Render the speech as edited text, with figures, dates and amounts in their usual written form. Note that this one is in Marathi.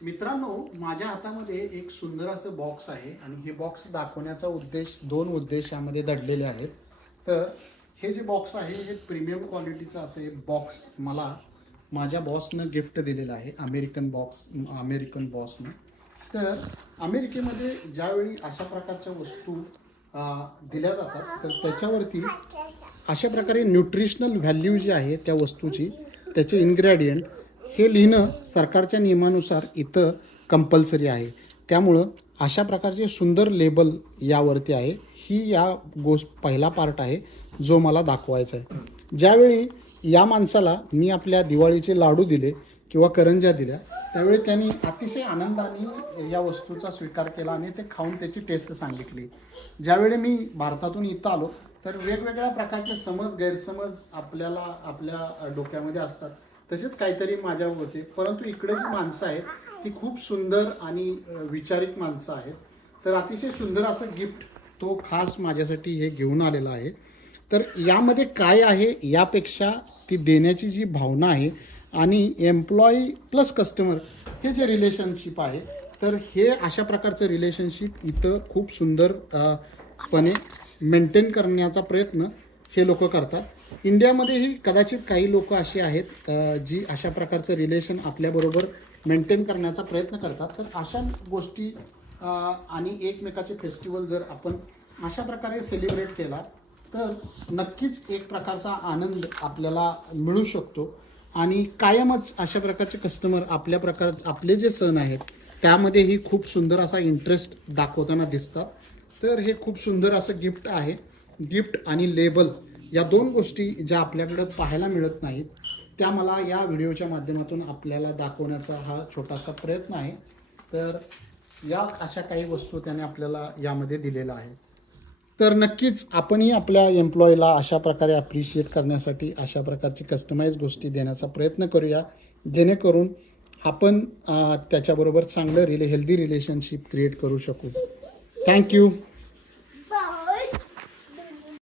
मित्रांनो, माझ्या हातामध्ये एक सुंदर असं बॉक्स आहे आणि हे बॉक्स दाखवण्याचा दोन उद्देश यामध्ये दडलेले आहेत. तर हे जे बॉक्स आहे हे प्रीमियम क्वालिटीचं असं एक बॉक्स मला माझ्या बॉसनं गिफ्ट दिलेलं आहे. अमेरिकन बॉसनं. तर अमेरिकेमध्ये ज्यावेळी अशा प्रकारच्या वस्तू दिल्या जातात तर त्याच्यावरती अशा प्रकारे न्यूट्रिशनल व्हॅल्यू जी आहे त्या वस्तूची, त्याचे इन्ग्रेडियंट हे लिहिणं सरकारच्या नियमानुसार इथं कंपल्सरी आहे. त्यामुळं अशा प्रकारचे सुंदर लेबल यावरती आहे. ही पहिला पार्ट आहे जो मला दाखवायचा आहे. ज्यावेळी या माणसाला मी आपल्या दिवाळीचे लाडू दिले किंवा करंज्या दिल्या त्यावेळी त्यांनी अतिशय आनंदाने या वस्तूचा स्वीकार केला आणि ते खाऊन त्याची टेस्ट सांगितली. ज्यावेळी मी भारतातून इथं आलो तर वेगवेगळ्या प्रकारचे गैरसमज आपल्या डोक्यामध्ये असतात. तसेच काहीतरी माझ्या होते, परंतु इकडे जी माणसं आहेत ती खूप सुंदर आणि विचारिक माणसं आहेत. तर अतिशय सुंदर असं गिफ्ट तो खास माझ्यासाठी हे घेऊन आलेला आहे. तर यामध्ये काय आहे यापेक्षा ती देण्याची जी भावना आहे आणि एम्प्लॉई प्लस कस्टमर हे जे रिलेशनशिप आहे, तर हे अशा प्रकारचं रिलेशनशिप इथं खूप सुंदर पणे मेंटेन करण्याचा प्रयत्न हे लोक करतात. इंडियामध्येही कदाचित काही लोक अशी आहेत जी अशा प्रकारचं रिलेशन आपल्याबरोबर मेंटेन करण्याचा प्रयत्न करतात. तर अशा गोष्टी आणि एकमेकाचे फेस्टिवल जर आपण अशा प्रकारे सेलिब्रेट केला तर नक्कीच एक प्रकारचा आनंद आपल्याला मिळू शकतो आणि कायमच अशा प्रकारचे कस्टमर आपले जे सण आहेत त्यामध्येही खूप सुंदर असा इंटरेस्ट दाखवताना दिसतात. तर हे खूप सुंदर असं गिफ्ट आहे. गिफ्ट आणि लेबल या दोन गोष्टी ज्या आपल्याकडे पाहायला मिळत नाहीत त्या मला या व्हिडिओच्या माध्यमातून आपल्याला दाखवण्याचा हा छोटासा प्रयत्न आहे. तर या अशा काही वस्तू त्याने आपल्याला यामध्ये दिलेल्या आहेत. तर नक्कीच आपणही आपल्या एम्प्लॉईला अशा प्रकारे अप्रिशिएट करण्यासाठी अशा प्रकारची कस्टमाइज गोष्टी देण्याचा प्रयत्न करूया, जेणेकरून आपण त्याच्याबरोबर चांगलं हेल्दी रिलेशनशिप क्रिएट करू शकू. थँक्यू.